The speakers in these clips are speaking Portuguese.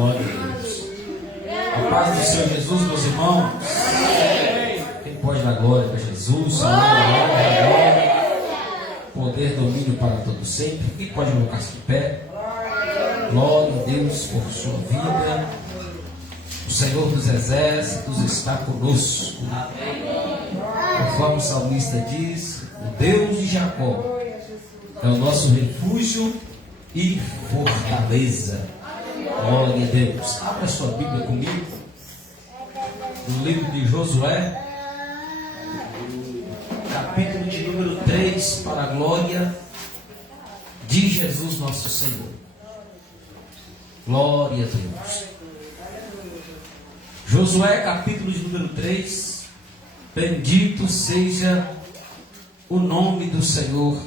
Glória a Deus. A paz do Senhor Jesus, meus irmãos. Quem pode dar glória para Jesus? Glória, poder, domínio para todo sempre. Quem pode colocar-se de pé? Glória a Deus por sua vida. O Senhor dos Exércitos está conosco. Conforme o salmista diz, o Deus de Jacó é o nosso refúgio e fortaleza. Glória a Deus. Abra sua Bíblia comigo no livro de Josué, capítulo de número 3, para a glória de Jesus nosso Senhor. Glória a Deus. Josué, capítulo de número 3. Bendito seja o nome do Senhor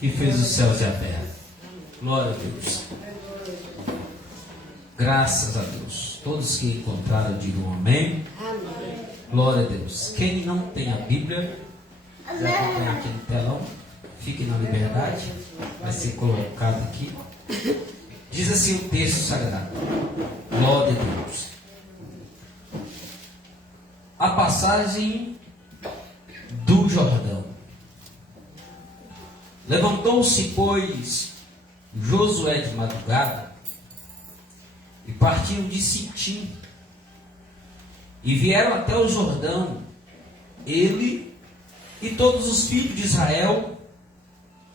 que fez os céus e a terra. Glória a Deus. Graças a Deus. Todos que encontraram digam amém. Amém. Glória a Deus. Quem não tem a Bíblia, vai acompanhar aqui no telão. Fique na liberdade. Vai ser colocado aqui. Diz assim o texto sagrado. Glória a Deus. A passagem do Jordão. Levantou-se, pois, Josué de madrugada e partiram de Sitim e vieram até o Jordão, ele e todos os filhos de Israel,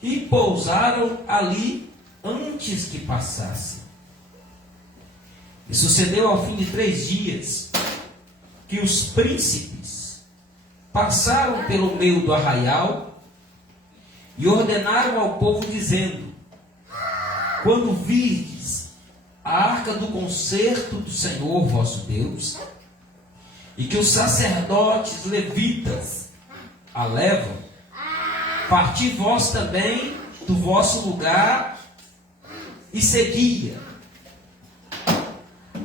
e pousaram ali antes que passassem. E sucedeu ao fim de 3 dias que os príncipes passaram pelo meio do arraial e ordenaram ao povo, dizendo: quando virdes a arca do concerto do Senhor vosso Deus, e que os sacerdotes levitas a levam, parti vós também do vosso lugar e seguia.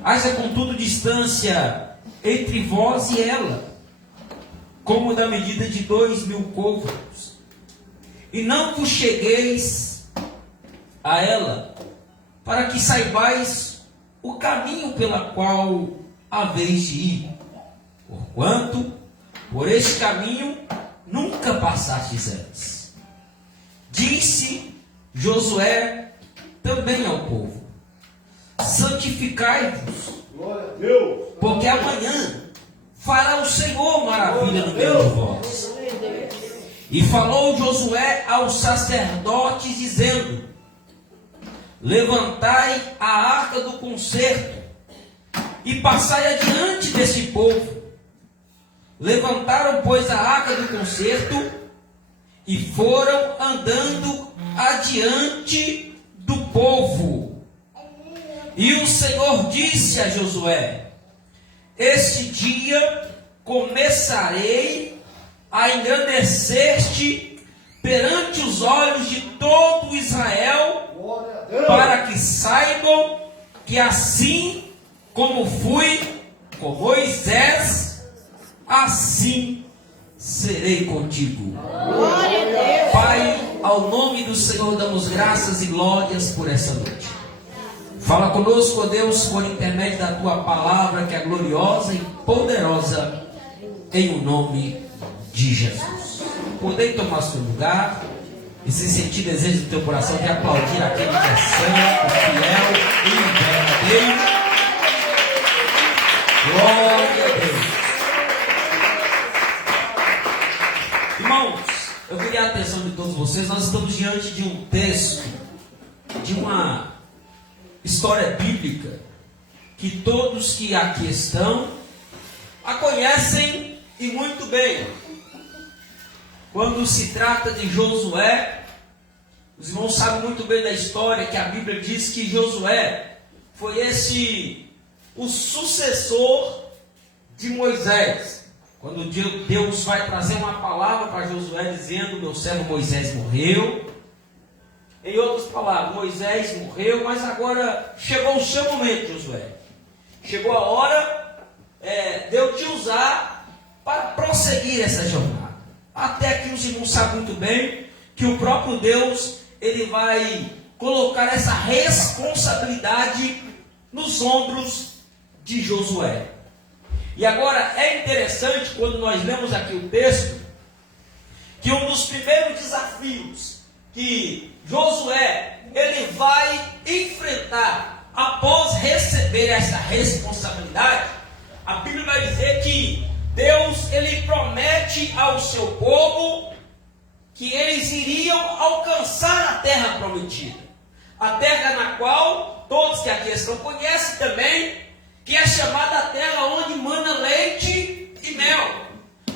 Haja contudo distância entre vós e ela, como da medida de 2.000 côvados, e não vos chegueis a ela, para que saibais o caminho pela qual haveis de ir, porquanto por este caminho nunca passastes antes. Disse Josué também ao povo: santificai-vos, porque amanhã fará o Senhor maravilha no meio de vós. E falou Josué aos sacerdotes, dizendo: levantai a arca do concerto e passai adiante deste povo. Levantaram, pois, a arca do concerto e foram andando adiante do povo. E o Senhor disse a Josué: este dia começarei a engrandecer-te perante os olhos de todo Israel, para que saibam que assim como fui com Moisés, assim serei contigo. Glória a Deus. Pai, ao nome do Senhor damos graças e glórias por essa noite. Fala conosco, ó Deus, por intermédio da Tua palavra, que é gloriosa e poderosa, em o nome de Jesus. Podem tomar seu lugar e se sentir desejo do teu coração de aplaudir aquele que é santo, fiel e verdadeiro. Glória a Deus. Irmãos, eu queria a atenção de todos vocês. Nós estamos diante de um texto, de uma história bíblica, que todos que aqui estão a conhecem e muito bem. Quando se trata de Josué, os irmãos sabem muito bem da história, que a Bíblia diz que Josué foi o sucessor de Moisés. Quando Deus vai trazer uma palavra para Josué dizendo: meu servo Moisés morreu. Em outras palavras, Moisés morreu, mas agora chegou o seu momento, Josué. Chegou a hora de eu te usar para prosseguir essa jornada. Até que os irmãos sabem muito bem que o próprio Deus, ele vai colocar essa responsabilidade nos ombros de Josué. E agora é interessante quando nós lemos aqui o texto, que um dos primeiros desafios que Josué ele vai enfrentar após receber essa responsabilidade, a Bíblia vai dizer que Deus ele promete ao seu povo que eles iriam alcançar a terra prometida, a terra na qual todos que aqui estão conhecem também, que é chamada a terra onde mana leite e mel.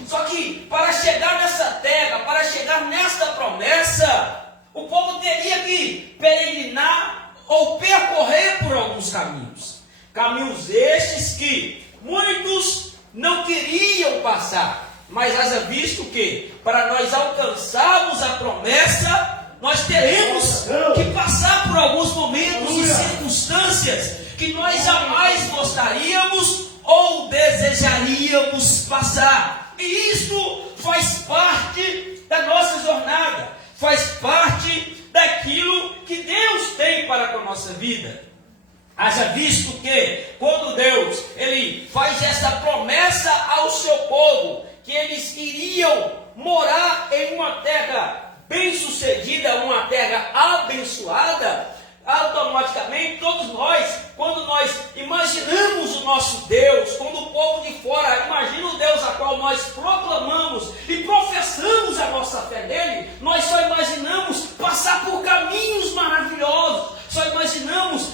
Só que para chegar nessa terra, para chegar nesta promessa, o povo teria que peregrinar ou percorrer por alguns caminhos. Caminhos estes que muitos não queriam passar. Mas haja visto que para nós alcançarmos a promessa, nós teremos que passar por alguns momentos e circunstâncias que nós jamais gostaríamos ou desejaríamos passar. E isso faz parte da nossa jornada, faz parte daquilo que Deus tem para com a nossa vida. Haja visto que quando Deus ele faz essa promessa ao seu povo, que eles iriam morar em uma terra bem-sucedida, uma terra abençoada, automaticamente todos nós, quando nós imaginamos o nosso Deus, quando o povo de fora imagina o Deus a qual nós proclamamos e professamos a nossa fé nele, nós só imaginamos passar por caminhos maravilhosos, só imaginamos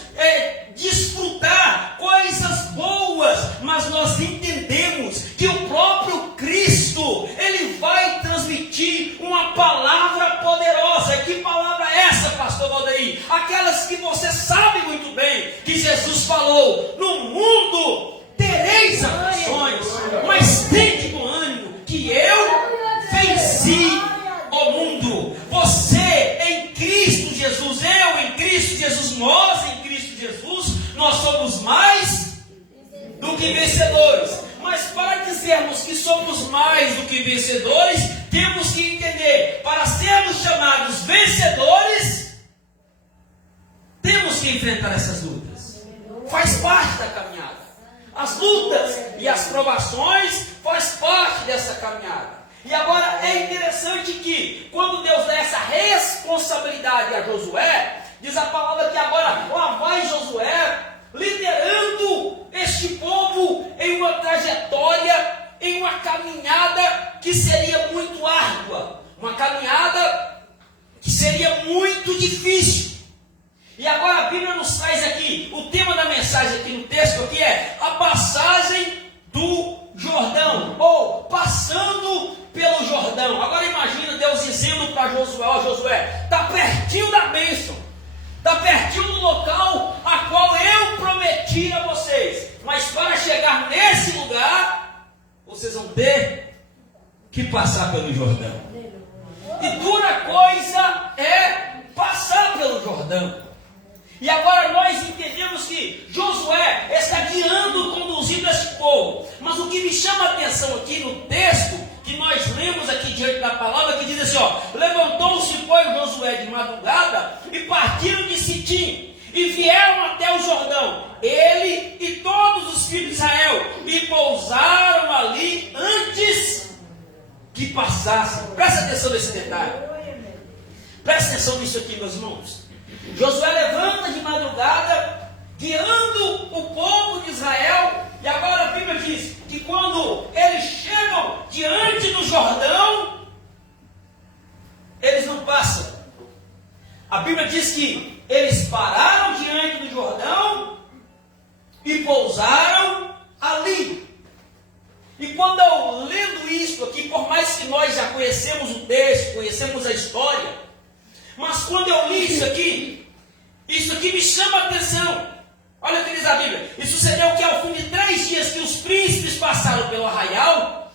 desfrutar coisas boas, mas nós entendemos que o próprio Cristo, ele vai transmitir uma palavra poderosa. E que palavra é essa, pastor Valdeir? Aquelas que você sabe muito bem, que Jesus falou: no mundo tereis aflições, mas tende bom ânimo, que eu venci o mundo. Você em Cristo Jesus, eu em Cristo Jesus, nós em Cristo Jesus, nós somos mais do que vencedores. Mas para dizermos que somos mais do que vencedores, temos que entender, para sermos chamados vencedores, temos que enfrentar essas lutas. Faz parte da caminhada. As lutas e as provações faz parte dessa caminhada. E agora é interessante que quando Deus dá essa responsabilidade a Josué, diz a palavra que agora lá vai Josué liderando este povo em uma trajetória, em uma caminhada que seria muito árdua, uma caminhada que seria muito difícil. E agora a Bíblia nos traz aqui, o tema da mensagem aqui no texto aqui é a passagem do Jordão, ou passando pelo Jordão. Agora imagina Deus dizendo para Josué: ó Josué, está pertinho da bênção, está pertinho do local a qual eu prometi a vocês, mas para chegar nesse lugar, vocês vão ter que passar pelo Jordão. E dura coisa é passar pelo Jordão. E agora nós entendemos que Josué está guiando, conduzindo esse povo. Mas o que me chama a atenção aqui no texto, que nós lemos aqui diante da palavra, que diz assim, ó: levantou-se, pois, Josué de madrugada, e partiram de Sitim, e vieram até o Jordão, ele e todos os filhos de Israel, e pousaram ali antes que passassem. Presta atenção nesse detalhe. Presta atenção nisso aqui, meus irmãos. Josué levanta de madrugada, guiando o povo de Israel, e agora a Bíblia diz que quando eles chegam diante do Jordão, eles não passam. A Bíblia diz que eles pararam diante do Jordão e pousaram ali. E quando eu lendo isso aqui, por mais que nós já conhecemos o texto, conhecemos a história, mas quando eu li isso aqui me chama a atenção. Olha o que diz a Bíblia: e sucedeu que ao fim de 3 dias que os príncipes passaram pelo arraial,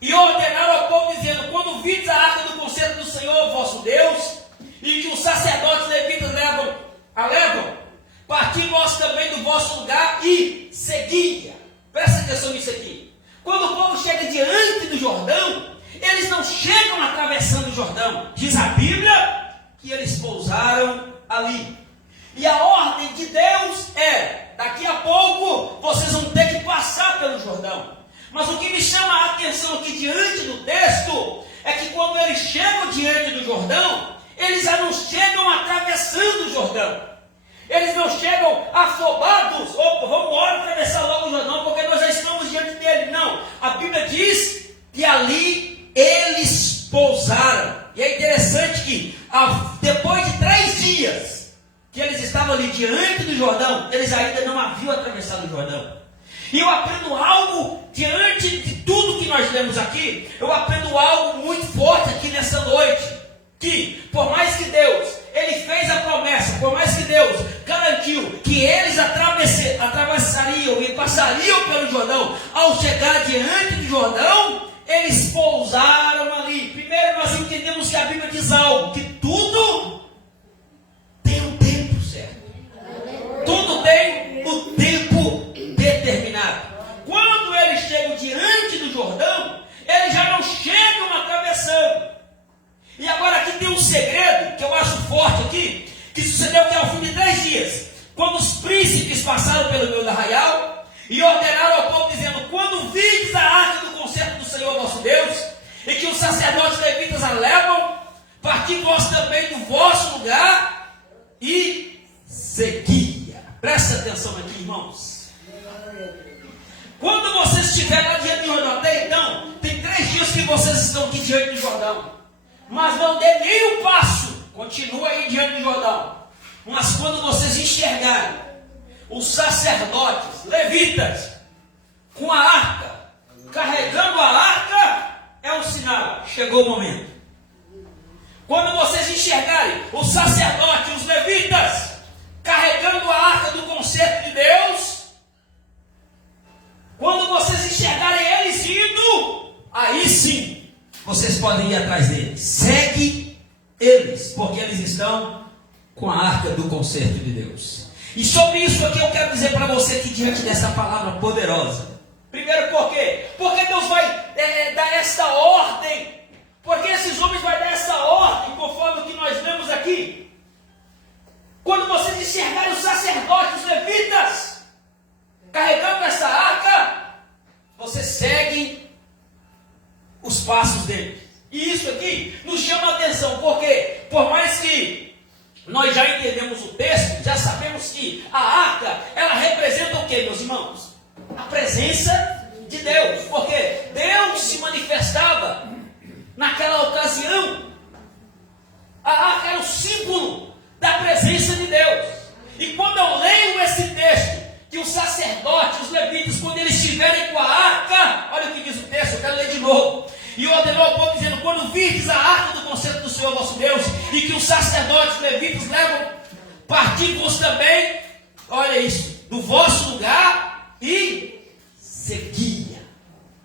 e ordenaram ao povo dizendo: quando vides a arca do concerto do Senhor vosso Deus, e que os sacerdotes levitas a levam, parti vós também do vosso lugar e seguia. Presta atenção nisso aqui. Quando o povo chega diante do Jordão, eles não chegam atravessando o Jordão. Diz a Bíblia que eles pousaram ali. E a ordem de Deus é: daqui a pouco vocês vão ter que passar pelo Jordão. Mas o que me chama a atenção aqui diante do texto é que quando eles chegam diante do Jordão, eles já não chegam atravessando o Jordão. Eles não chegam afobados, vamos embora atravessar logo o Jordão, porque nós já estamos diante dele. Não, a Bíblia diz que ali eles pousaram. E é interessante que depois de 3 dias que eles estavam ali diante do Jordão, eles ainda não haviam atravessado o Jordão. E eu aprendo algo diante de tudo que nós lemos aqui. Eu aprendo algo muito forte aqui nessa noite. Que por mais que Deus, Ele fez a promessa, por mais que Deus garantiu que eles atravessariam e passariam pelo Jordão, ao chegar diante do Jordão, eles pousaram ali. Primeiro nós entendemos que a Bíblia diz algo, que tudo tem um tempo certo. Tudo tem o tempo determinado. Quando eles chegam diante do Jordão, eles já não chegam atravessando. E agora aqui tem um segredo que eu acho forte aqui, que sucedeu que ao fim de 3 dias, quando os príncipes passaram pelo meio do arraial e ordenaram ao povo dizendo: quando vides a arca do concerto do Senhor nosso Deus, e que os sacerdotes levitas a levam, parti vós também do vosso lugar e seguia. Presta atenção aqui, irmãos. Quando vocês estiverem lá diante do Jordão, até então, tem 3 dias que vocês estão aqui diante do Jordão. Mas não dê nem um passo, continua aí diante do Jordão. Mas quando vocês enxergarem os sacerdotes, levitas, com a arca, carregando a arca, é um sinal, chegou o momento. Quando vocês enxergarem os sacerdotes, os levitas, carregando a arca do concerto de Deus, quando vocês enxergarem eles indo, aí sim, vocês podem ir atrás deles. Segue eles, porque eles estão com a arca do concerto de Deus. E sobre isso aqui eu quero dizer para você que diante dessa palavra poderosa. Primeiro, por quê? Porque Deus vai dar esta ordem. Porque esses homens vão dar essa ordem, conforme o que nós lemos aqui. Quando vocês enxergarem os sacerdotes, os levitas, carregando essa arca, vocês seguem os passos dele. E isso aqui nos chama a atenção, porque por mais que nós já entendemos o texto, já sabemos que a arca, ela representa o que, meus irmãos? A presença de Deus, porque Deus se manifestava naquela ocasião. A arca era o símbolo da presença de Deus. E quando eu leio esse texto, que os sacerdotes, os levitas, quando eles estiverem com a arca, olha o que diz o texto, eu quero ler de novo. E ordenou ao povo dizendo: quando virdes a arca do concerto do Senhor vosso Deus, e que os sacerdotes, os levitas levam, parti-vos também, olha isso, do vosso lugar e seguia.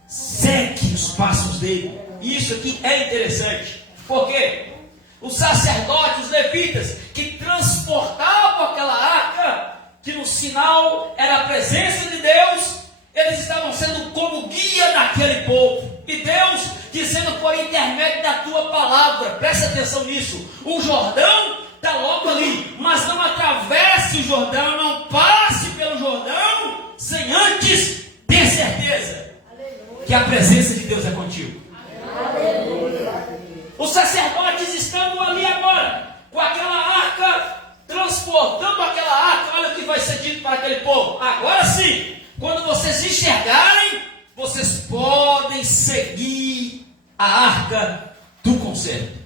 Segue os passos dele. E isso aqui é interessante, porque os sacerdotes, os levitas, que transportavam aquela arca, que no sinal era a presença de Deus, eles estavam sendo como guia daquele povo. E Deus dizendo por intermédio da tua palavra, presta atenção nisso, o Jordão está logo ali, mas não atravesse o Jordão, não passe pelo Jordão, sem antes ter certeza que a presença de Deus é contigo. Os sacerdotes estão ali agora, com aquela arca, transportando aquela arca. Olha o que vai ser dito para aquele povo. Agora sim, quando vocês enxergarem, vocês podem seguir a arca do concerto.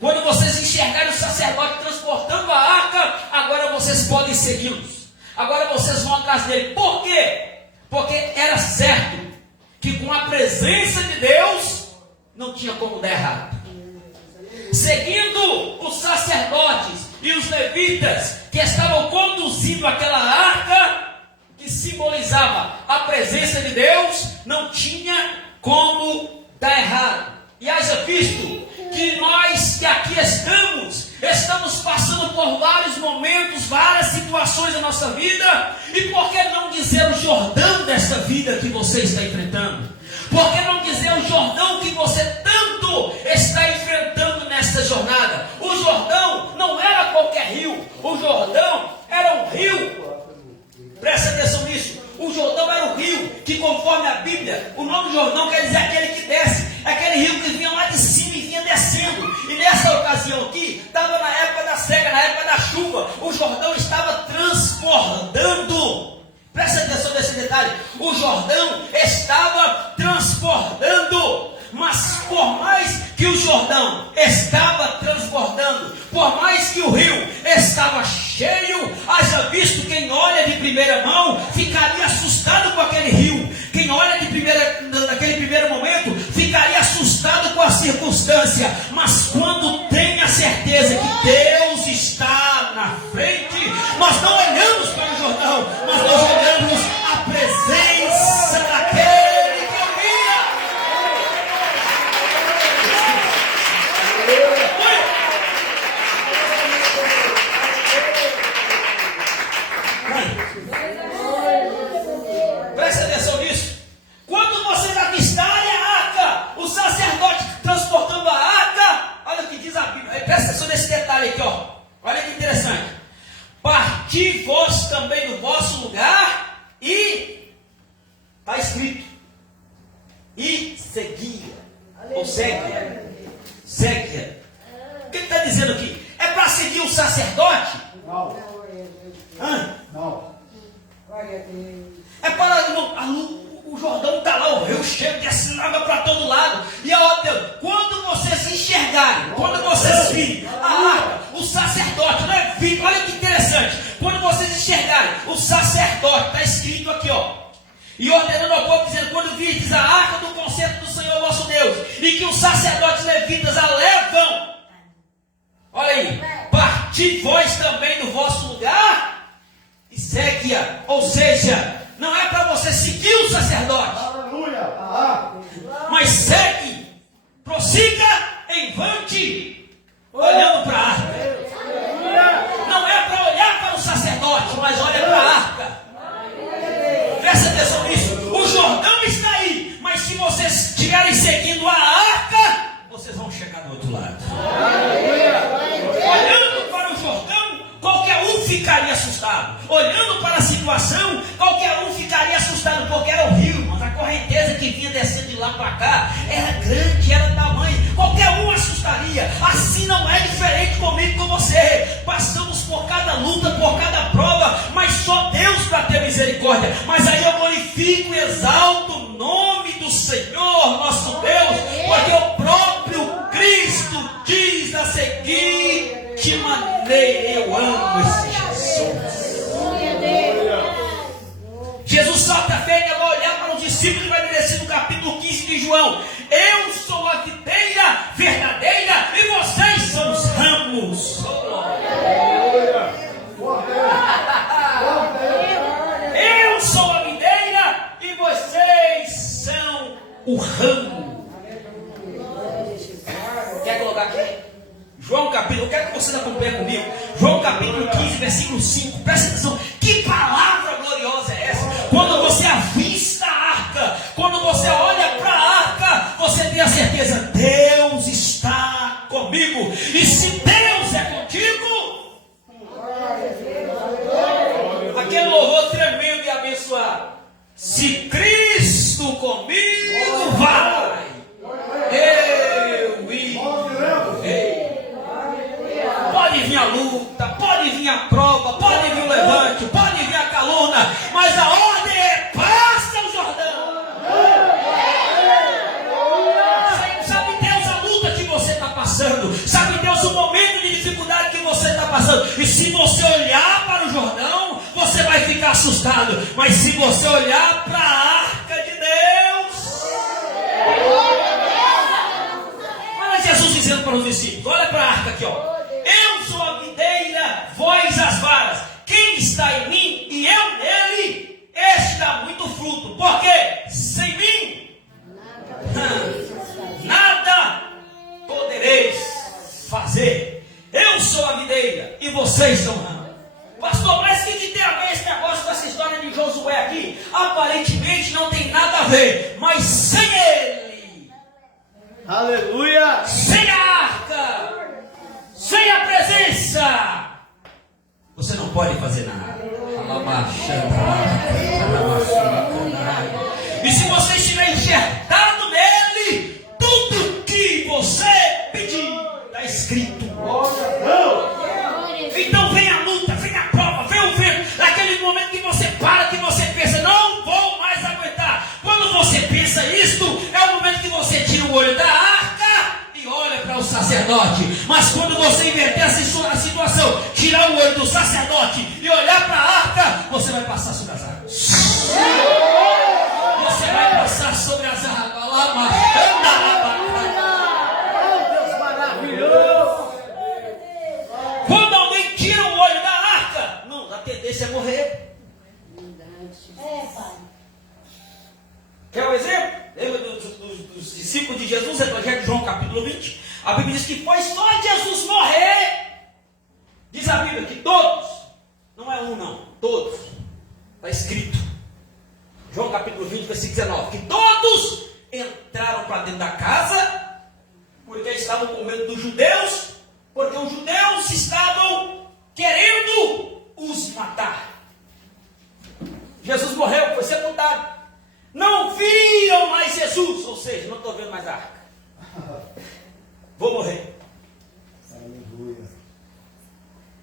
Quando vocês enxergarem o sacerdote transportando a arca, agora vocês podem segui-los. Agora vocês vão atrás dele. Por quê? Porque era certo que com a presença de Deus não tinha como dar errado. Seguindo os sacerdotes e os levitas que estavam conduzindo aquela arca, que simbolizava a presença de Deus, não tinha como dar errado. E haja visto que nós que aqui estamos passando por vários momentos, várias situações da nossa vida, e por que não dizer o Jordão dessa vida que você está enfrentando? Por que não dizer o Jordão que você tanto está enfrentando nesta jornada? O Jordão não era qualquer rio, o Jordão do Jordão quer dizer aquele que desce, aquele rio que vinha lá de cima e vinha descendo. E nessa ocasião aqui, estava na época da seca, na época da chuva, o Jordão estava transbordando. Presta atenção nesse detalhe, o Jordão estava transbordando. Mas por mais que o Jordão estava transbordando, por mais que o rio estava cheio, haja visto, quem olha de primeira mão ficaria assustado com aquele rio. Quem olha naquele primeiro momento ficaria assustado com a circunstância. Mas quando tem a certeza que Deus está na frente, nós não olhamos para o Jordão, mas nós olhamos a presença daquele que ouvia. Presta atenção nisso. Quando vocês avistarem a arca, o sacerdote transportando a arca, olha o que diz a Bíblia. Presta atenção nesse detalhe aqui, ó. Olha que interessante. Parti vós também do vosso lugar e está escrito. E seguia. Ou segue. Segue. O que ele está dizendo aqui? É para seguir o sacerdote? Não. Hã? Não. É para o Jordão está lá, o rio cheio, descendo água para todo lado. E ó Deus, quando vocês enxergarem, quando vocês virem a arca, o sacerdote, não é vivo, olha que interessante. Quando vocês enxergarem o sacerdote, está escrito aqui, ó. E ordenando ao povo, dizendo: quando virdes a arca do concerto do Senhor vosso Deus, e que os sacerdotes levitas a levam, olha aí, parti vós também do vosso lugar e segue-a. Ou seja, não é para você seguir o sacerdote, Aleluia. mas segue, prossiga em vante, olhando para a arca. Não é para olhar para o sacerdote, mas olha para a arca. Presta atenção nisso. O Jordão está aí, mas se vocês estiverem seguindo a arca, vocês vão chegar do outro lado. Olhando para o Jordão, qualquer um ficaria assustado. Olhando para a situação, qualquer um ficaria assustado, porque era o rio, mas a correnteza que vinha descendo de lá para cá era grande, era tamanho. Qualquer um assustaria. Assim não é diferente comigo e com você. Passamos por cada luta, por cada prova, mas só Deus para ter misericórdia. Mas aí eu glorifico e exalto o nome do Senhor, nosso Deus, porque o próprio Cristo diz da seguinte maneira: eu amo esse Jesus. Jesus solta a fé e vai olhar para os discípulos e vai dizer no capítulo 15 de João: eu sou a videira verdadeira e vocês são os ramos. Eu sou a videira e vocês são o ramo. Quer colocar aqui? João capítulo, eu quero que vocês acompanhem comigo. João capítulo 15, versículo 5. Presta atenção, que palavra gloriosa é essa? Quando você avista a arca, quando você olha para a arca, você tem a certeza: Deus está comigo. E se Deus é contigo, aquele louvor tremendo e abençoado: se Cristo comigo vai, eu irei. Pode vir a luta, pode vir a prova, pode vir o levante, pode vir a calúnia, mas a ordem é: passa o Jordão. Sabe Deus a luta que você está passando, sabe Deus o momento de dificuldade que você está passando. E se você olhar para o Jordão, você vai ficar assustado, mas se você olhar para a arca de Deus, olha Jesus dizendo para os discípulos: olha para a arca aqui, ó. Eu sou a videira, vós as varas. Quem está em mim e eu nele, este dá muito fruto. Porque sem mim nada podereis fazer. Eu sou a videira e vocês são ramos. Pastor, mas o que tem a ver esse negócio com essa história de Josué aqui? Aparentemente não tem nada a ver, mas sem ele, Aleluia. sem a arca, sem a presença, você não pode fazer nada. E se você estiver enxergando sacerdote. Mas quando você inverter a situação, tirar o olho do sacerdote e olhar para a arca, você vai passar sobre as águas. Você vai passar sobre as águas. Lá, Oh, Deus maravilhoso. quando alguém tira o olho da arca, não, a tendência é morrer. Quer um exemplo? Lembra dos discípulos de Jesus, Evangelho de João, capítulo 20? A Bíblia diz que foi só Jesus morrer. Diz a Bíblia que todos, não é um não, todos, está escrito. João capítulo 20, versículo 19, que todos entraram para dentro da casa, porque estavam com medo dos judeus, porque os judeus estavam querendo os matar. Jesus morreu, foi sepultado. Não viram mais Jesus, ou seja, não estou vendo mais a arca. Vou morrer.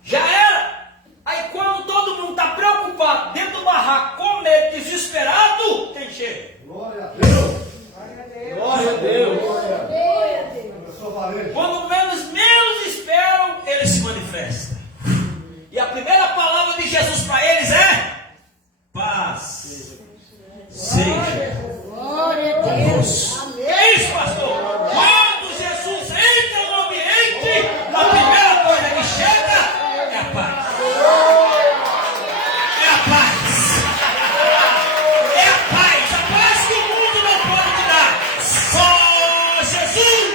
Já era. Aí quando todo mundo está preocupado, dentro do barraco, com medo, desesperado, quem chega? Glória a Deus. Glória a Deus. Quando menos esperam, ele se manifesta. E a primeira palavra de Jesus para eles é: paz seja convosco. É isso, pastor. Quando Jesus entra no ambiente, a primeira coisa que chega é a paz. É a paz. É a paz. A paz que o mundo não pode te dar. Só Jesus.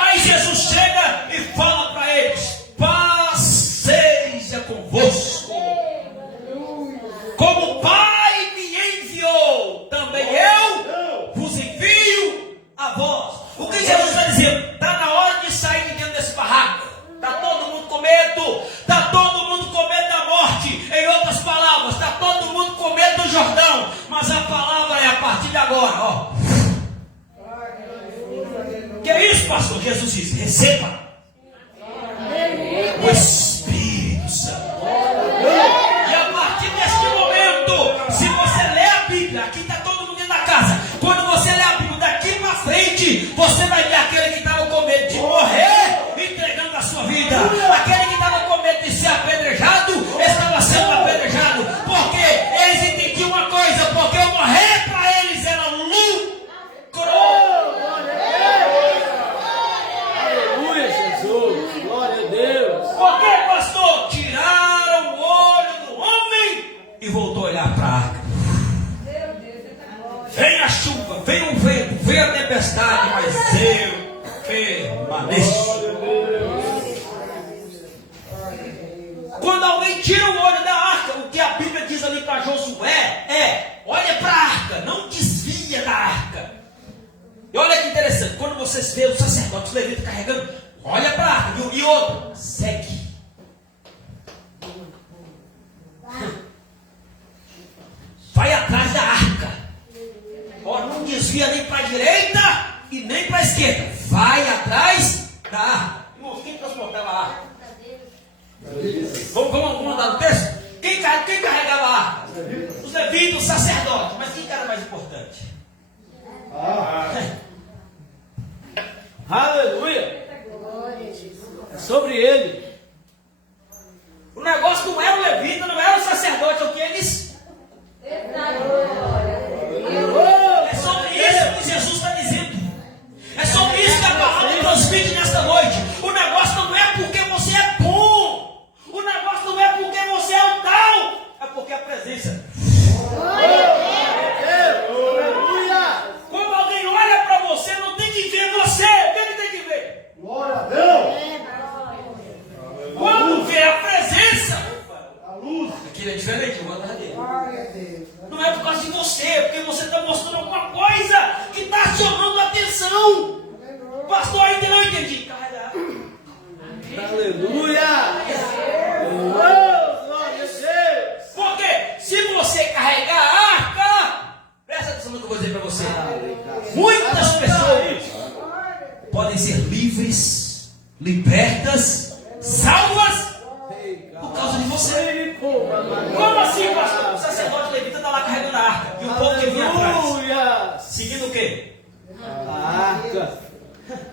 Aí Jesus chega e fala para eles: paz seja convosco. Como o Pai me enviou, também eu vos envio a vós. O que Jesus está dizendo? Está na hora de sair de dentro desse barraco. Está todo mundo com medo. Está todo mundo com medo da morte. Em outras palavras, está todo mundo com medo do Jordão. Mas a palavra é a partir de agora. Ó. Que é isso, pastor? Jesus diz: receba o Espírito Santo. E a partir deste momento, se você ler a Bíblia, aqui está todo mundo dentro da casa. Quando você ler a Bíblia daqui para frente, você vai ver aquele que estava com medo de morrer, entregando a sua vida. Aquele que estava com medo de ser apedrejado, estava sendo apedrejado. Porque eles entendiam uma coisa: porque eu morrer para eles era lucro. Aleluia, Jesus. Glória a Deus. Por que, pastor? Tiraram o olho do homem e voltou a olhar para a arca. Vem a chuva, vem o vento, vem a tempestade, mas eu permaneço. Quando alguém tira o olho da arca, o que a Bíblia diz ali para Josué é: olha para a arca, não desvia da arca. E olha que interessante, quando vocês veem o sacerdote, o levita carregando, olha para a arca, viu? E outro, segue. Vai atrás da arca. Ó, não desvia nem para a direita e nem para a esquerda. Vai atrás da arca. Irmãos, quem transportava a arca? Vamos mandar no texto? Quem carregava a arca? Os levitas, os sacerdotes. Mas quem era mais importante? Aleluia. É sobre ele. O negócio não era o levita, não era o sacerdote, é o que eles... É sobre isso que Jesus está dizendo. É sobre isso que a palavra transmite nesta noite. O negócio não é porque você é bom. O negócio não é porque você é o tal. É porque a presença. Aleluia. Quando alguém olha para você, não tem que ver você. O que ele tem que ver? Glória a Deus. Quando vê a presença, A luz. aquilo é diferente, eu vou atrás dele. Não é por causa de você, é porque você está mostrando alguma coisa que está chamando a atenção. Pastor, ainda não entendi. Carregar. Aleluia. Oh, glória a Deus. Porque se você carregar a arca, presta atenção no que eu vou dizer para você. Muitas pessoas podem ser livres, libertas, salvas por causa de você. Como assim, pastor? O sacerdote levita está lá carregando a arca e o povo que vinha atrás. Aleluia. Seguindo o quê? arca.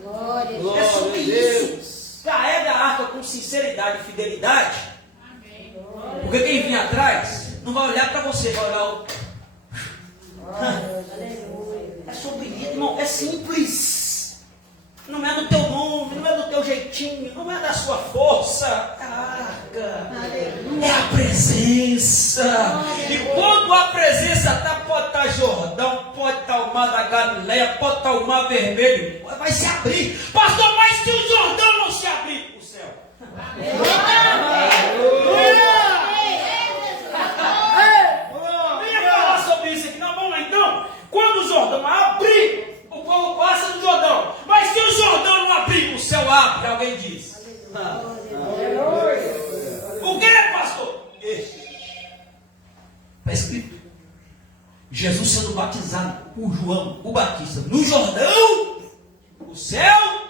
Glória a Deus. Glória É sobre a isso. Deus. Carrega a arca com sinceridade e fidelidade. Porque quem vem atrás não vai olhar para você, vai olhar o... É sobre isso, irmão. É simples. Não é do teu nome, não é do teu jeitinho, não é da sua força. É a arca. É a presença. E quando a presença está, pode estar Jordão, pode estar o mar da Galileia, pode estar o mar vermelho, vai se abrir. Pastor, mas se o Jordão não se abrir, o céu. Nem ia falar sobre isso aqui, não. Vamos lá então. Quando o Jordão abrir, o povo passa do Jordão. Mas se o Jordão não abrir, o céu abre, alguém diz. O que é, pastor? Está escrito. Jesus sendo batizado por João, o Batista, no Jordão, o céu,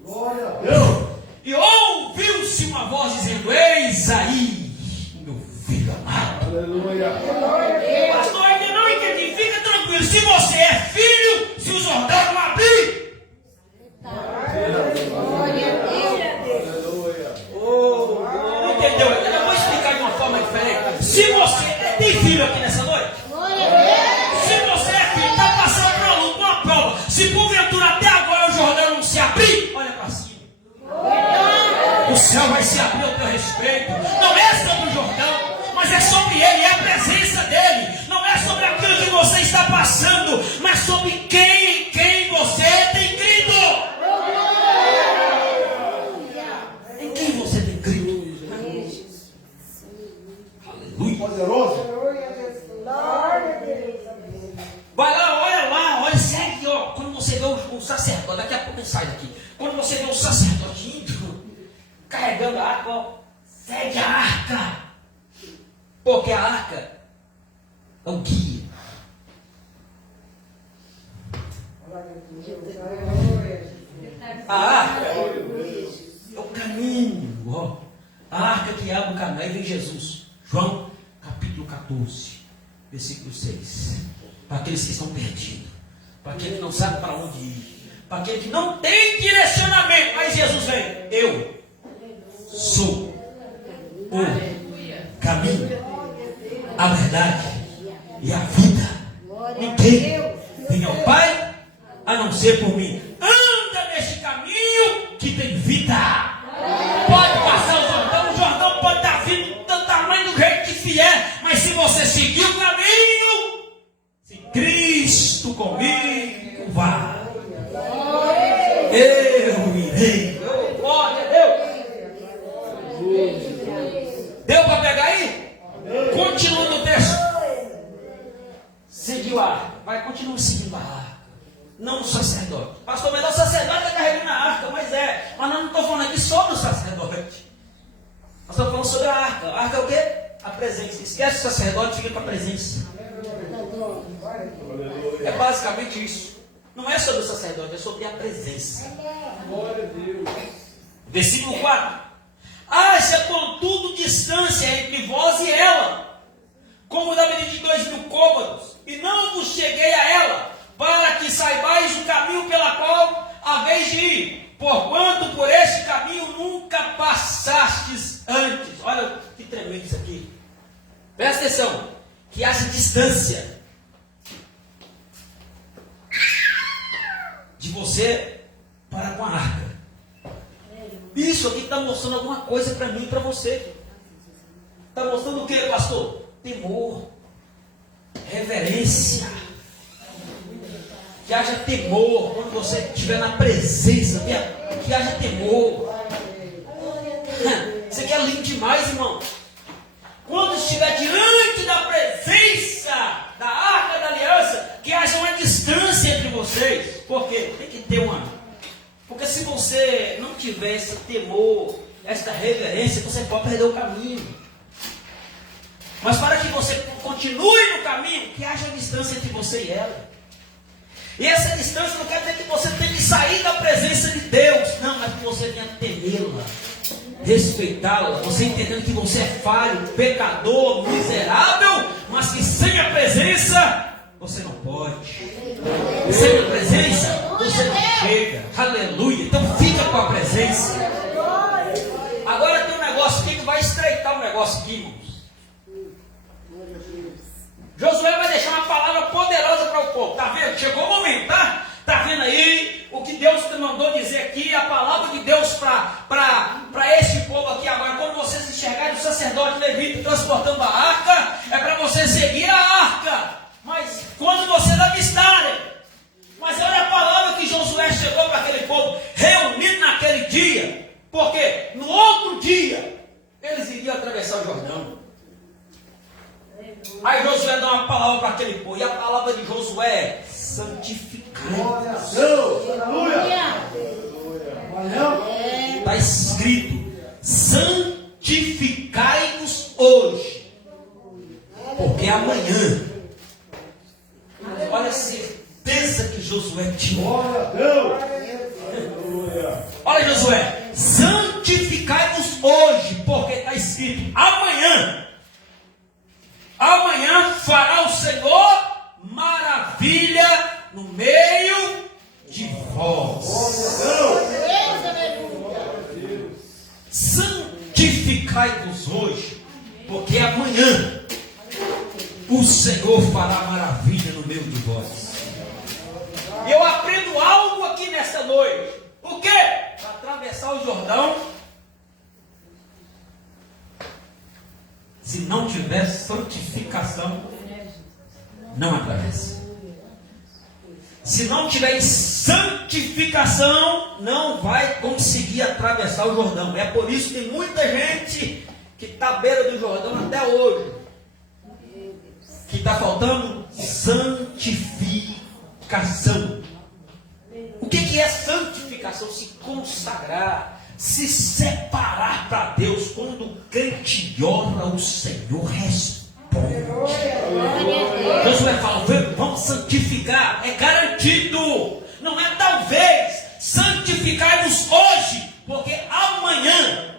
Glória a Deus. e ouviu-se uma voz dizendo: eis aí o meu filho amado. Aleluia. Pastor, ainda não entendi, fica tranquilo. Se você é filho, se o Jordão não abrir, Aleluia. não entendeu? Eu vou explicar de uma forma diferente. Se você tem filho aqui nessa noite, se você é filho, está passando por uma luta, uma prova, se porventura até agora o Jordão não se abrir, olha para cima. O céu vai se abrir ao teu respeito. Não é sobre o Jordão, mas é sobre ele, é a presença dele. Não é sobre aquilo que você está passando, mas sobre quem você tem crido. Em quem você tem crido? Aleluia. Poderoso. Vai lá, olha, segue, ó. Quando você vê o sacerdote, daqui a pouco ele sai daqui. Quando você vê o sacerdote indo, carregando a arca, ó, segue a arca. Porque a arca é o guia. A arca é o caminho, ó. A arca que abre o caminho, aí vem Jesus. João, capítulo 14, versículo 6. Para aqueles que estão perdidos, para aquele que não sabe para onde ir, para aquele que não tem direcionamento, mas Jesus vem. Eu sou o caminho, a verdade e a vida. Ninguém vem ao Pai a não ser por mim. Anda neste caminho que tem vida. Pode passar o Jordão pode estar vindo do tamanho do jeito que vier, mas se você seguir o caminho, se Cristo comigo vai, eu irei. Glória a Deus. Deu para pegar aí? Continua no texto. Seguiu a arca. Vai, continua seguindo a arca. Não o sacerdote. Pastor, mas o sacerdote está carregando a arca. Mas nós não estamos falando aqui sobre o sacerdote. Nós estamos falando sobre a arca. A arca é o quê? A presença. Esquece o sacerdote, fica com a presença. É basicamente isso. Não é sobre o sacerdote, é sobre a presença. Glória a Deus. Versículo 4. Haja contudo distância entre vós e ela, como da medida de 2.000 côvados, e não vos cheguei a ela, para que saibais o caminho pela qual haveis de ir, porquanto por este caminho nunca passastes antes. Olha que tremendo isso aqui. Presta atenção, que haja distância de você para com a arca. Isso aqui está mostrando alguma coisa para mim e para você. Está mostrando o que, pastor? Temor, reverência. Que haja temor quando você estiver na presença. Que haja temor. Isso aqui é lindo demais, irmão. Quando estiver diante da presença da arca da aliança, que haja uma distância entre vocês. Por quê? Tem que ter uma. Porque se você não tiver esse temor, esta reverência, você pode perder o caminho. Mas para que você continue no caminho, que haja distância entre você e ela. E essa distância não quer dizer que você tem que sair da presença de Deus. Não, é que você tenha que temê-la, respeitá-la. Você entendendo que você é falho, pecador, miserável, mas que sem a presença você não pode. Sem a presença, você não chega. Aleluia. Então fica com a presença. Agora tem um negócio aqui que vai estreitar o negócio aqui, irmãos. Josué vai deixar uma palavra poderosa para o povo. Está vendo? Chegou o momento, tá? Está vendo aí o que Deus te mandou dizer aqui? A palavra de Deus para este povo aqui agora. Quando vocês enxergarem o sacerdote levita transportando a arca, é para vocês seguir a arca. Mas quando vocês avistarem. Mas olha a palavra que Josué chegou para aquele povo, reunido naquele dia. Porque no outro dia, eles iriam atravessar o Jordão. Aí Josué dá uma palavra para aquele povo. E a palavra de Josué é santificai-vos. Está escrito: santificai-vos hoje, porque amanhã. Olha a certeza que Josué tinha. Olha, Josué, santificai-vos hoje, porque está escrito: amanhã fará o Senhor maravilha no meio de vós. Santificai-vos hoje, porque amanhã o Senhor fará maravilha no meio de vós. Eu aprendo algo aqui nessa noite. O quê? Para atravessar o Jordão, se não tiver santificação, não atravessa. Se não tiver santificação, não vai conseguir atravessar o Jordão. É por isso que tem muita gente que está à beira do Jordão até hoje, que está faltando santificação. O que é santificação? Se consagrar, se separar para Deus. Quando o crente ora, o Senhor responde. Josué fala: vamos santificar, é garantido, não é talvez. Santificai-vos hoje, porque amanhã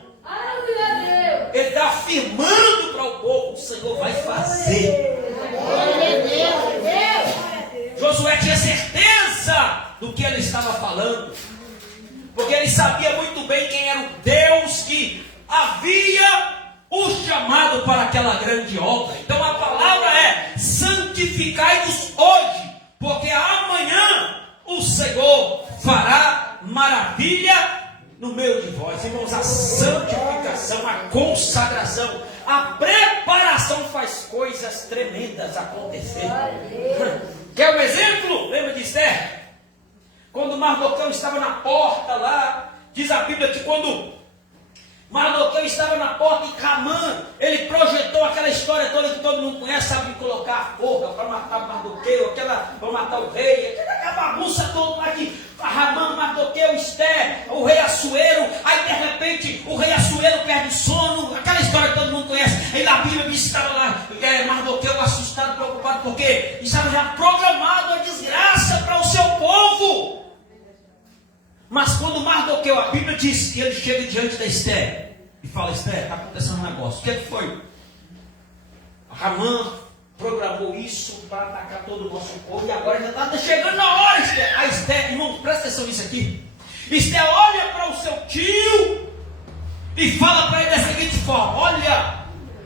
ele está afirmando para o povo: o Senhor vai fazer. Josué tinha certeza do que ele estava falando, porque ele sabia muito bem quem era o Deus que havia o chamado para aquela grande obra. Então a palavra é: santificai-vos hoje, porque amanhã o Senhor fará maravilha no meio de vós. Irmãos, a santificação, a consagração, a preparação faz coisas tremendas acontecer. Quer um exemplo? Lembra de Esther? Quando Mardoqueu estava na porta lá, diz a Bíblia que quando Mardoqueu estava na porta e Hamã, ele projetou aquela história toda que todo mundo conhece, sabe colocar a forca para matar Mardoqueu, para matar o rei, aquela bagunça toda lá de Hamã, Mardoqueu, Esther, o rei Assuero. Aí de repente o rei Assuero perde o sono, aquela história que todo mundo conhece. Aí na Bíblia diz que estava lá Mardoqueu assustado, preocupado, porque estava já programado a desgraça para o seu povo. Mas quando Mardoqueu, a Bíblia diz que ele chega diante da Esther e fala: Esther, está acontecendo um negócio. O que é que foi? Hamã programou isso para atacar todo o nosso povo e agora já está chegando na hora, Esther. A Esther, irmão, presta atenção nisso aqui. Esther olha para o seu tio e fala para ele da seguinte forma: olha,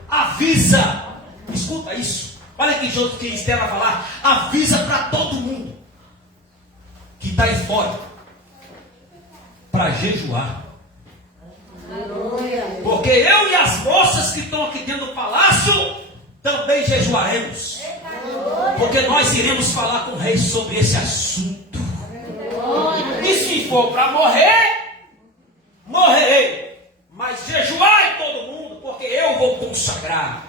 avisa, escuta isso. Olha que junto que Esther vai falar: avisa para todo mundo que está aí fora para jejuar. Porque eu e as moças que estão aqui dentro do palácio também jejuaremos. Porque nós iremos falar com o rei sobre esse assunto. E se for para morrer, morrerei. Mas jejuar todo mundo, porque eu vou consagrar.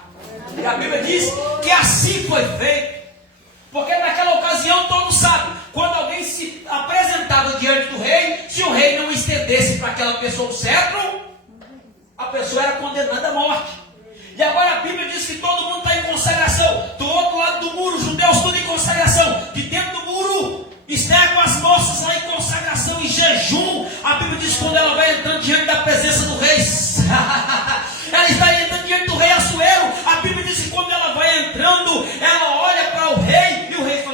E a Bíblia diz que assim foi feito. Porque naquela ocasião todos sabem, quando alguém se apresentava diante do rei, se o rei não estendesse para aquela pessoa o cetro, a pessoa era condenada à morte. E agora a Bíblia diz que todo mundo está em consagração. Do outro lado do muro, os judeus tudo em consagração. De dentro do muro, Esther com as moças lá em consagração, em jejum. A Bíblia diz que quando ela vai entrando diante da presença do rei, ela está entrando diante do rei Assuero. A Bíblia diz que quando ela vai entrando, ela olha para o rei e o rei fala: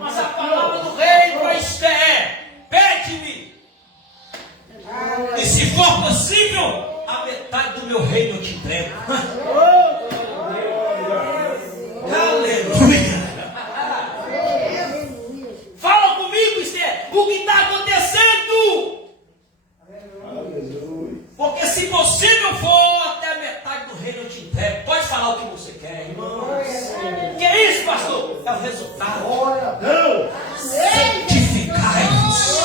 Mas a palavra do rei para Esther é: pede-me, e se for possível, a metade do meu reino eu te entrego. Aleluia! Fala comigo, Esther, o que está acontecendo? Porque se possível for, até a metade do reino eu te entrego. Pode falar o que você quer, irmão. Que é isso, pastor? É o resultado. Santificai-vos.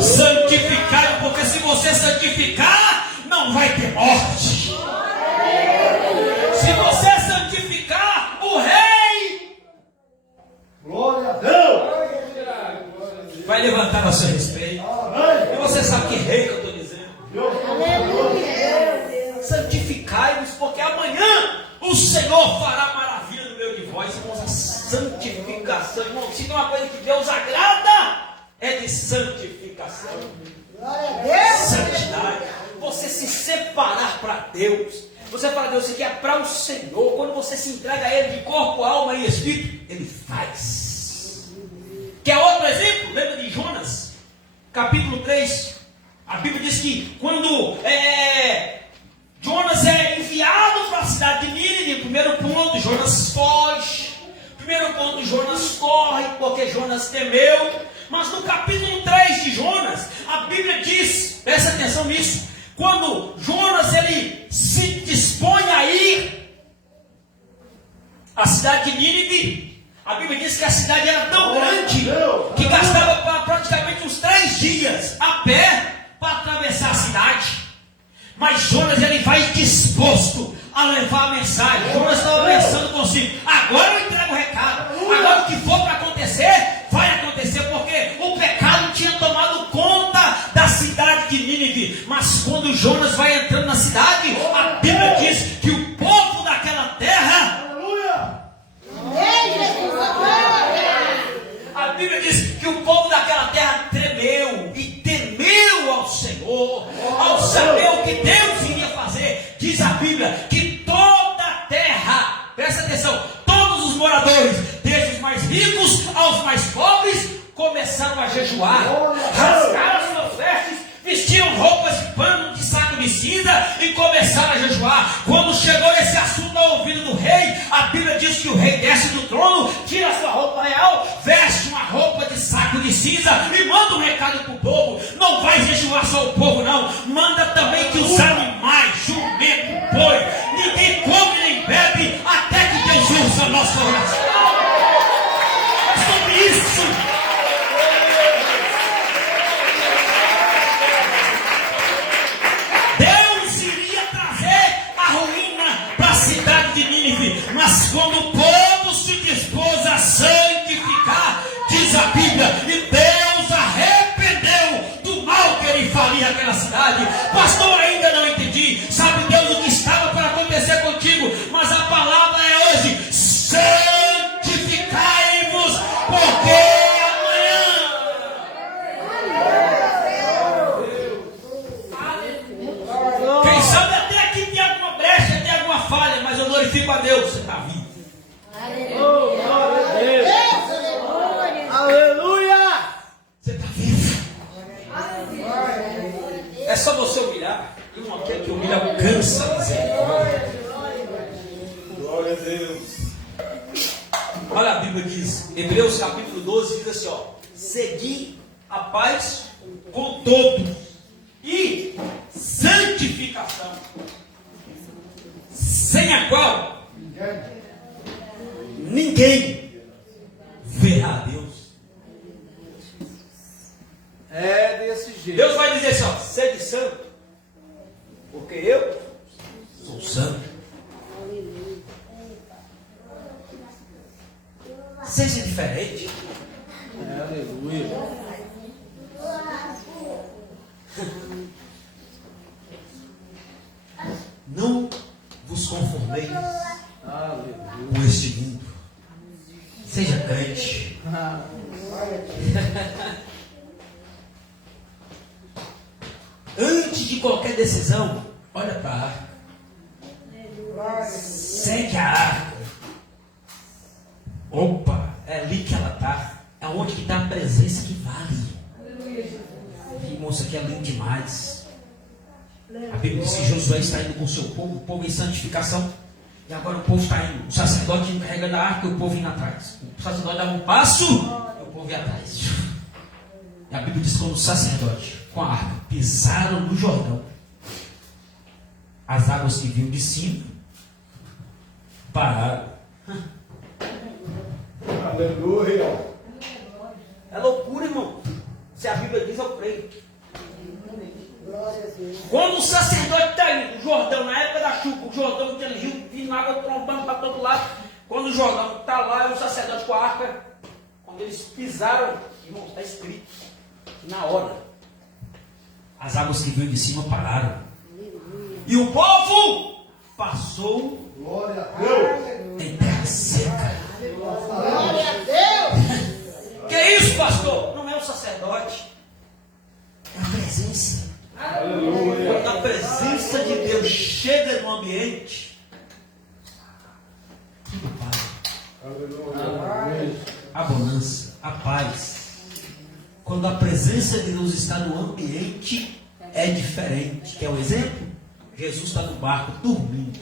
Santificai, porque se você santificar, não vai ter morte. Se você santificar, o rei vai levantar a seu respeito. E você sabe que rei que eu estou dizendo. Santificai-vos, porque amanhã o Senhor fará maravilha no meio de vós. Irmãos, a santificação, irmão, se tem uma coisa que Deus agrada, é de santificação. Santidade. Você se separar para Deus. Você fala: Deus, isso aqui é para o Senhor. Quando você se entrega a Ele de corpo, alma e espírito, Ele faz. Quer outro exemplo? Lembra de Jonas? Capítulo 3. A Bíblia diz que quando Jonas é enviado para a cidade de Nínive, primeiro ponto, Jonas foge. Primeiro ponto, Jonas corre, porque Jonas temeu. Mas no capítulo 3 de Jonas, a Bíblia diz, presta atenção nisso, quando Jonas ele se dispõe a ir à cidade de Nínive, a Bíblia diz que a cidade era tão grande que gastava praticamente uns 3 dias a pé para atravessar a cidade. Mas Jonas ele vai disposto a levar a mensagem. Jonas estava pensando consigo: agora eu entrego o recado, agora o que for para acontecer, vai acontecer, porque o pecado tinha tomado conta da cidade de Nínive. Mas quando Jonas vai entrando na cidade, a Bíblia diz que o povo daquela terra, a Bíblia diz que o povo daquela terra tremeu e temeu ao Senhor, ao saber o que Deus iria fazer. Diz a Bíblia que toda a terra, presta atenção, todos os moradores, desde os mais ricos aos mais pobres, começaram a jejuar, rasgaram as suas vestes, vestiram roupas de pano, de saco de cinza e começaram a jejuar. Quando chegou esse assunto ao ouvido do rei, a Bíblia diz que o rei desce do trono, tira a sua roupa real, veste uma roupa de saco de cinza e manda um recado para o povo: não vai jejuar só o povo não, manda também que os animais, jumento, boi, ninguém come nem bebe até que Deus ouça a nossa oração. É sobre isso. Mas quando o povo se dispôs a santificar, diz a Bíblia, e Deus arrependeu do mal que ele faria àquela cidade. Pastor, ainda não entendi. Sabe Deus o que estava para acontecer contigo? Mas a palavra é hoje: santificai-vos, porque amanhã. Quem sabe até aqui tem alguma brecha, tem alguma falha, mas eu glorifico a Deus. Você está vivo. Aleluia! Você está vivo. É só você humilhar. E uma que humilha alcança a misericórdia. Glória a Deus. Olha, a Bíblia diz, Hebreus capítulo 12 diz assim: ó, segui a paz com todos e santificação, sem a qual ninguém verá a Deus. É desse jeito. Deus vai dizer assim: ó, sede santo, porque eu sou santo. Seja diferente. Aleluia. Não vos conformeis Aleluia. com este mundo. Seja crente. Antes de qualquer decisão, olha para a arca. Segue a arca. Opa, é É ali que ela está. É onde que está a presença que vale. Irmão, isso aqui é lindo demais. A Bíblia diz que Josué está indo com o seu povo, o povo em santificação. E agora o povo está indo. O sacerdote indo carregando a arca e o povo indo atrás. O sacerdote dava um passo e o povo ia atrás. E a Bíblia diz que quando o sacerdote com a arca pisaram no Jordão, as águas que vinham de cima pararam. Aleluia. É loucura, irmão. Se a Bíblia diz, eu creio. Glória a Deus. Quando o sacerdote está indo, o Jordão, na época da chuva, o Jordão, aquele rio, vindo água trombando para todo lado. Quando o Jordão está lá, e o sacerdote com a arca, quando eles pisaram, irmão, está escrito, na hora, as águas que vinham de cima pararam. E o povo passou Glória a Deus. em terra seca. Glória a Deus. Que é isso, pastor? Não é o sacerdote, é a presença. Aleluia. Quando a presença de Deus chega no ambiente, tudo para. Aleluia. A bonança, a paz. Quando a presença de Deus está no ambiente, é diferente. Quer um exemplo? Jesus está no barco dormindo.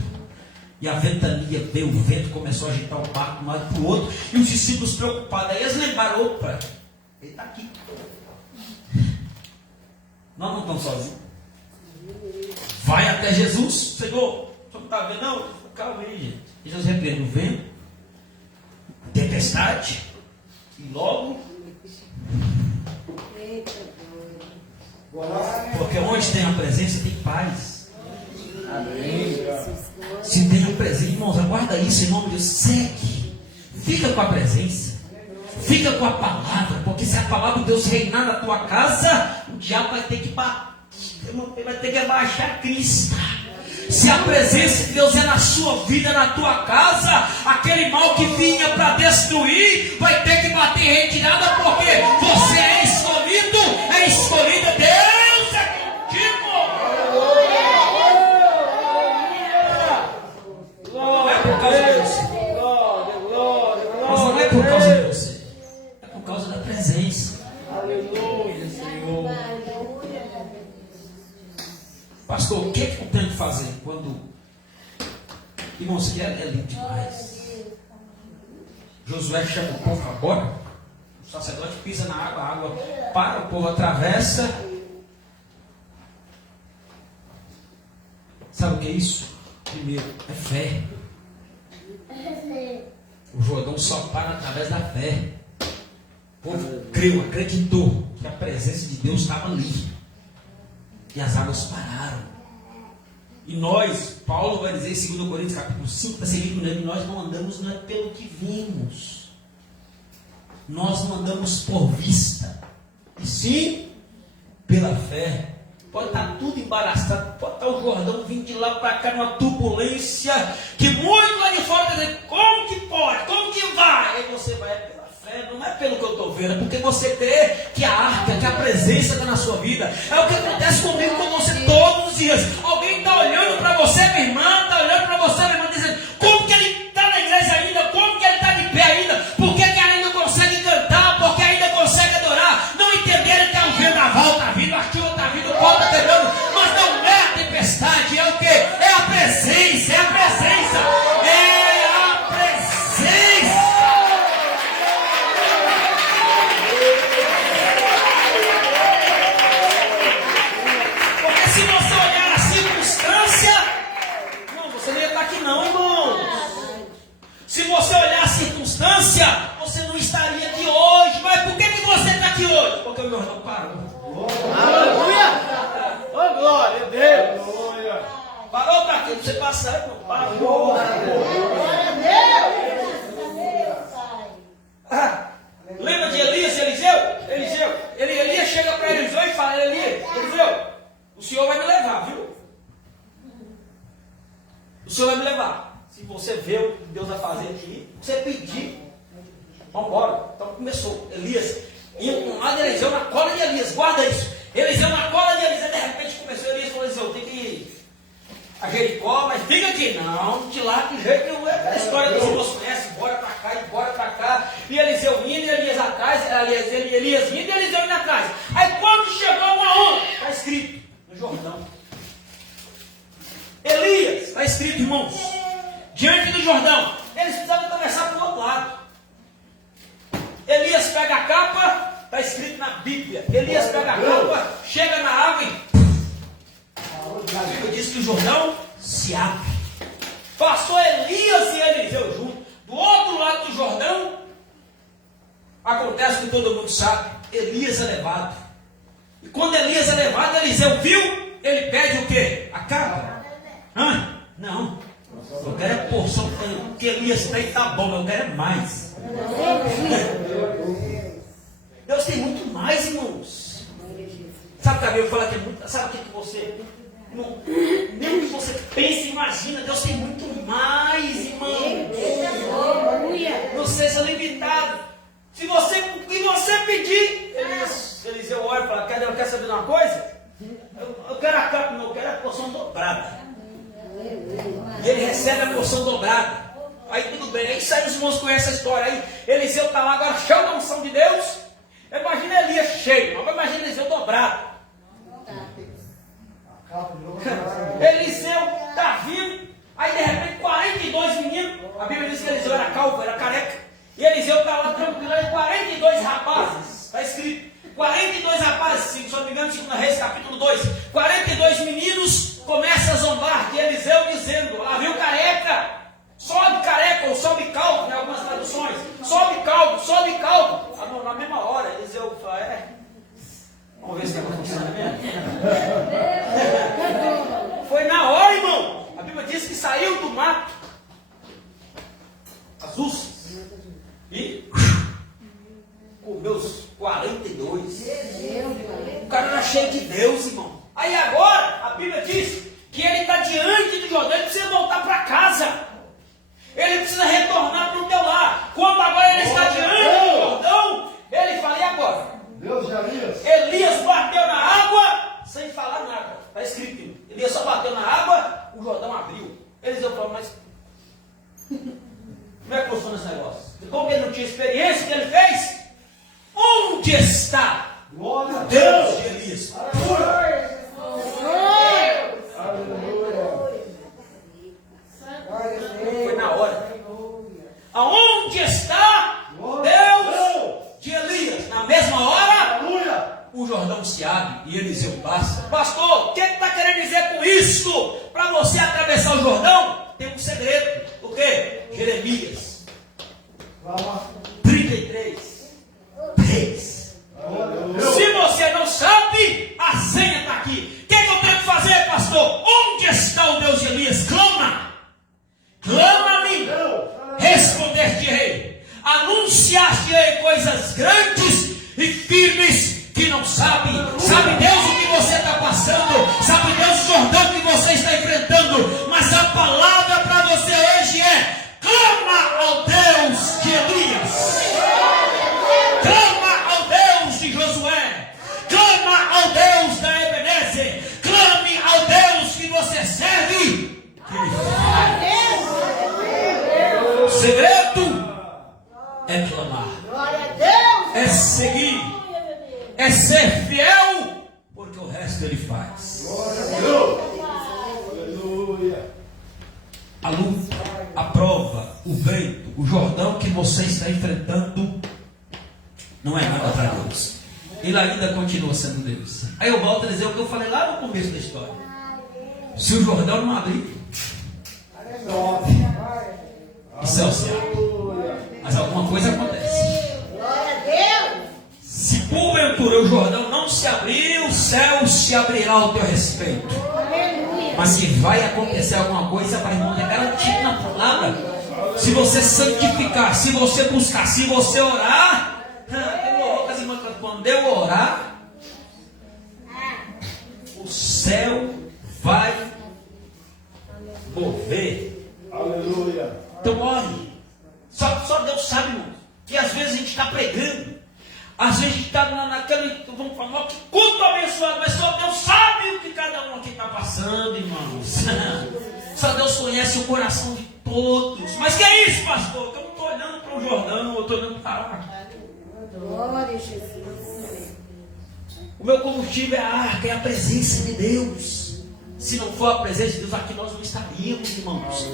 E a ventania veio, o vento começou a agitar o barco de um lado para o outro. E os discípulos preocupados. Aí eles lembraram: opa, ele está aqui. Nós não estamos sozinhos. Vai até Jesus. Senhor, o senhor não está vendo? Não, calma aí, gente. E Jesus repreende o vento, tempestade. E logo, porque onde tem a presença tem paz. Amém. Se tem a presença, irmãos, aguarda isso em nome de Deus. Segue, fica com a presença, fica com a palavra, porque se a palavra de Deus reinar na tua casa, o diabo vai ter que bater, vai ter que abaixar a crista. Se a presença de Deus é na sua vida, na tua casa, aquele mal que vinha para destruir vai ter que bater em retirada, porque você é escolhido, é escolhida. Deus é contigo. Não é por causa de você, mas não é por causa de você, é por causa da presença. Aleluia, Senhor. Pastor, o que é que eu tenho que fazer quando... Irmãos, isso aqui é lindo demais. Josué chama o povo agora. O sacerdote pisa na água, a água para, o povo atravessa. Sabe o que é isso? Primeiro, é fé. O Jordão só para através da fé. O povo creu, acreditou que a presença de Deus estava ali. E as águas pararam. E nós, Paulo vai dizer em 2 Coríntios capítulo 5, está seguindo nele, nós não andamos não é pelo que vimos. Nós não andamos por vista. E sim, pela fé. Pode estar tudo embaraçado, pode estar o Jordão vindo de lá para cá numa turbulência, que muito lá de fora está dizendo, como que pode? Como que vai? Aí você vai pela fé, não é pelo que eu estou vendo, é porque você crê que a arca, que a presença está na sua vida. É o que acontece comigo com você todos os dias. Alguém está olhando para você, minha irmã, está olhando para você, minha irmã, dizendo, como que ele está na igreja ainda? Como que ele está de pé ainda? Por que que ainda consegue cantar? Por que ainda consegue adorar? Não entenderam que é um vendaval está vindo, a chuva está vindo, o pó está pegando, mas não é a tempestade, é o quê? É a presença, é a presença, é a presença. Porque se você olhar a circunstância, não, você não ia estar aqui não, irmão. Se você olhar a circunstância, você não estaria aqui hoje. Mas por que você está aqui hoje? Porque o Jordão parou. Aleluia. Oh, glória a Deus. Aleluia. Parou para quê? Você passar, irmão. Parou. Glória a Deus. Ah, lembra de Elias e Eliseu? Elias chega para Eliseu e fala, Eliseu, o senhor vai me levar, viu? O senhor vai me levar. Se você vê o que Deus vai fazer aqui, você pedir, vamos embora. Então começou. Elias, indo com um lado de Eliseu na cola de Elias, guarda isso. Eliseu na cola de Elias, de repente começou Elias e falou, Eliseu, tem que ir a Jericó, mas fica aqui. Não te larga de jeito nenhum. É aquela história que os irmãos conhecem, bora para cá e bora para cá. E Eliseu Elias vindo e Eliseu indo atrás. Aí quando chegou uma onda, está escrito no Jordão. Elias, está escrito, irmãos, diante do Jordão. Eles precisavam atravessar para o outro lado. Elias pega a capa, está escrito na Bíblia. Elias pega a capa, chega na água e a Bíblia diz que o Jordão se abre. Passou Elias e Eliseu junto. Do outro lado do Jordão, acontece que todo mundo sabe, Elias é levado. E quando Elias é levado, Eliseu viu, ele pede o quê? A capa? Hã? Não. Eu quero é porção, o que Elias tem tá bom, eu quero é mais. Deus tem muito mais, irmãos. Sabe o que a Bíblia fala que é muito? Sabe o que você... Não, mesmo que você pense, imagina, Deus tem muito mais, irmão. Não seja limitado. Se você pedir, Eliseu olha e fala, quer saber de uma coisa? Eu quero a capa, não, eu quero a porção dobrada. E ele recebe a porção dobrada. Aí tudo bem, aí sai os irmãos conhecem a história. Aí Eliseu está lá agora cheio da unção de Deus. Imagina Elias cheio, mas imagina Eliseu dobrado. Eliseu está vindo, aí de repente 42 meninos, a Bíblia diz que Eliseu era calvo, era careca, e Eliseu está lá tranquilo, e 42 rapazes, está escrito, 42 rapazes, se não me engano, 2 Reis capítulo 2, 42 meninos começam a zombar de Eliseu dizendo, lá viu careca, sobe careca ou sobe calvo, em algumas traduções, sobe calvo, na mesma hora, Eliseu fala, vamos ver se está funcionando mesmo. Foi na hora, irmão. A Bíblia diz que saiu do mato as ursas e comeu os 42. O cara era cheio de Deus, irmão. Aí agora, a Bíblia diz que ele está diante do Jordão, ele precisa voltar para casa. Ele precisa retornar para o teu lar. Quando agora ele está diante do Jordão, ele fala, e agora? Deus de Elias. Elias bateu na água sem falar nada. Está escrito. Elias só bateu na água, o Jordão abriu. Eliseu falou, mas como é que funciona esse negócio? E como ele não tinha experiência, o que ele fez? Onde está Glória a Deus de Elias? Foi na hora. Aonde está Deus de Elias? Na mesma hora, o Jordão se abre e Eliseu passa. Pastor, o que está querendo dizer com isso? Para você atravessar o Jordão, tem um segredo. O quê? Jeremias 33, 3. Se você não sabe, a senha está aqui. O que eu tenho que fazer, pastor? Onde está o Deus de Elias? Clama. Clama a mim. Responder-te-ei. Anunciar-te-ei coisas grandes e firmes que não sabe. Sabe Deus o que você está passando. Sabe Deus o Jordão que você está enfrentando. Mas a palavra para você hoje é: clama ao Deus de Elias. Clama ao Deus de Josué. Clama ao Deus da Ebenezer. Clame ao Deus que você serve. O segredo é clamar. É seguir. É ser fiel, porque o resto ele faz. A luta, a prova, o vento, o Jordão que você está enfrentando não é nada para Deus. Ele ainda continua sendo Deus. Aí eu volto a dizer o que eu falei lá no começo da história. Se o Jordão não abrir, o céu se abre. Mas alguma coisa acontece. Se porventura o Jordão não se abrir, o céu se abrirá ao teu respeito. Mas se vai acontecer alguma coisa, vai, irmão, é garantido na palavra. Se você santificar, se você buscar, se você orar, quando eu orar, o céu vai mover. Aleluia. Então ore. Só Deus sabe, irmão, que às vezes a gente está pregando. Às vezes a gente está naquele, vamos falar, que culto abençoado, mas só Deus sabe o que cada um aqui está passando, irmãos. Só Deus conhece o coração de todos. Mas que é isso, pastor? Que eu não estou olhando para o Jordão, eu estou olhando para lá. Glória a Jesus. O meu combustível é a arca, é a presença de Deus. Se não for a presença de Deus, aqui nós não estaríamos, irmãos.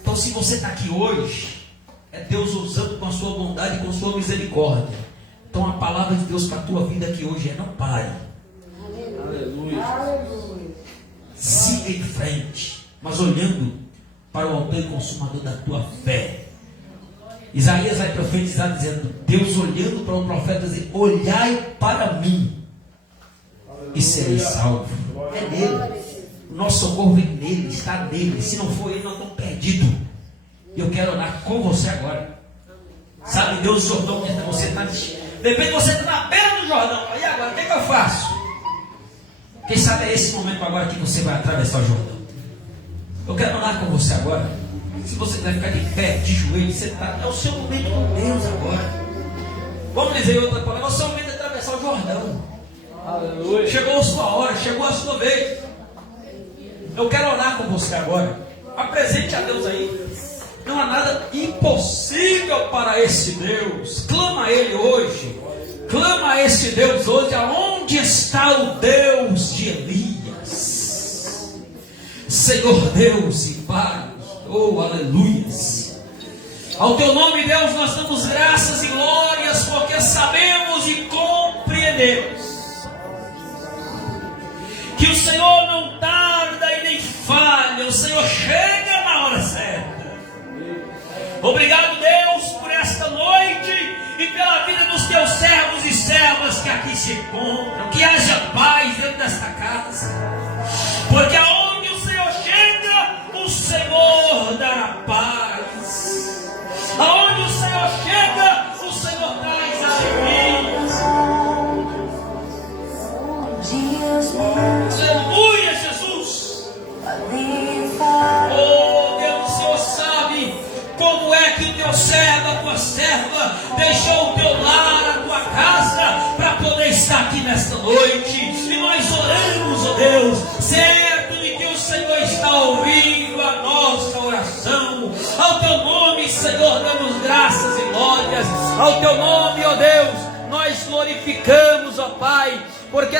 Então, se você está aqui hoje, é Deus usando com a sua bondade e com a sua misericórdia. Então, a palavra de Deus para a tua vida aqui hoje é: não pare. Aleluia. Aleluia. Siga em frente, mas olhando para o autor e consumador da tua fé. Isaías vai profetizar dizendo: Deus olhando para o profeta dizer: olhai para mim e sereis salvos. É nele. O nosso socorro vem nele, está nele. Se não for ele, nós estamos perdidos. E eu quero orar com você agora. Sabe, Deus, o Jordão que você está. De repente você está na beira do Jordão. E agora, o que eu faço? Quem sabe é esse momento agora que você vai atravessar o Jordão. Eu quero orar com você agora. Se você quiser ficar de pé, de joelho, sentado, é o seu momento com Deus agora. Vamos dizer outra palavra: é o seu momento de atravessar o Jordão. Aleluia. Chegou a sua hora, chegou a sua vez. Eu quero orar com você agora. Apresente a Deus aí. Não há nada impossível para esse Deus. Clama a Ele hoje. Clama a esse Deus hoje. Aonde está o Deus de Elias? Senhor Deus e Pai. Oh, aleluias. Ao teu nome, Deus, nós damos graças e glórias, porque sabemos e compreendemos que o Senhor não tarda e nem falha. O Senhor chega na hora certa. Obrigado, Deus, por esta noite e pela vida dos teus servos e servas que aqui se encontram. Que haja paz dentro desta casa, porque aonde o Senhor chega, o Senhor dará paz. Aonde o Senhor chega, o Senhor traz alegria. Aleluia, Jesus. Oh, Deus, o Senhor sabe como é que o teu servo, a tua serva, deixou o teu lar, a tua casa, para poder estar aqui nesta noite. E nós oramos, oh Deus, certo de que o Senhor está ouvindo a nossa oração. Ao teu nome, Senhor, damos graças e glórias. Ao teu nome, ó Deus, nós glorificamos, ó Pai, porque